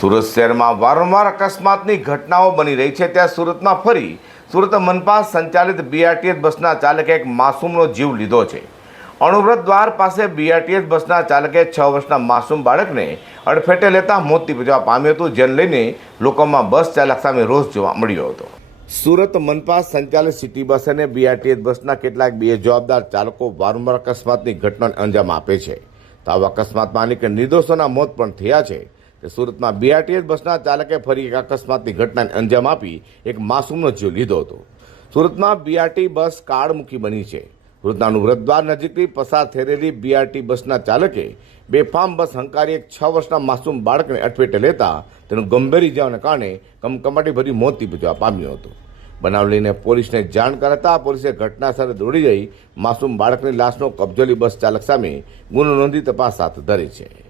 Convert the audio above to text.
સુરત શહેરમાં વારંવાર અકસ્માતની ઘટનાઓ બની રહી છે. ત્યાં સુરતમાં ફરી સુરત મનપા સંચાલિત બીઆરટીએસ બસના ચાલકે એક માસૂમનો જીવ લીધો છે. અણુવ્રત દ્વાર પાસે બીઆરટીએસ બસના ચાલકે છ વર્ષના માસૂમ બાળકને અડફેટે લેતા મોત નીપજવા પામ્યું હતું, જેને લઈને લોકોમાં બસ ચાલક સામે રોષ જોવા મળ્યો હતો. સુરત મનપા સંચાલિત સિટી બસ અને બીઆરટીએસ બસના કેટલાક બે જવાબદાર ચાલકો વારંવાર અકસ્માતની ઘટનાને અંજામ આપે છે. તો આવા અકસ્માતમાં અનેક નિર્દોષોના મોત પણ થયા છે. તે સુરતમાં બીઆરટીએસ બસના ચાલકે ફરી એક અકસ્માતની ઘટનાને અંજામ આપી એક માસૂમનો જીવ લીધો હતો. સુરતમાં બીઆરટી બસ કાળમુખી બની છે. સુરતના વ્રતદ્વાર નજીકથી પસાર રહેલી બીઆરટી બસના ચાલકે બેફામ બસ હંકારી એક છ વર્ષના માસૂમ બાળકને અટવેટે લેતા તેનું ગંભીર ઇજાઓને કારણે કમકમાટી મોત નીપજવા પામ્યું હતું. બનાવ લઈને પોલીસને જાણ કરાતા પોલીસે ઘટના સ્થળે દોડી જઈ માસૂમ બાળકની લાશનો કબજો બસ ચાલક સામે ગુનો નોંધી તપાસ હાથ ધરી છે.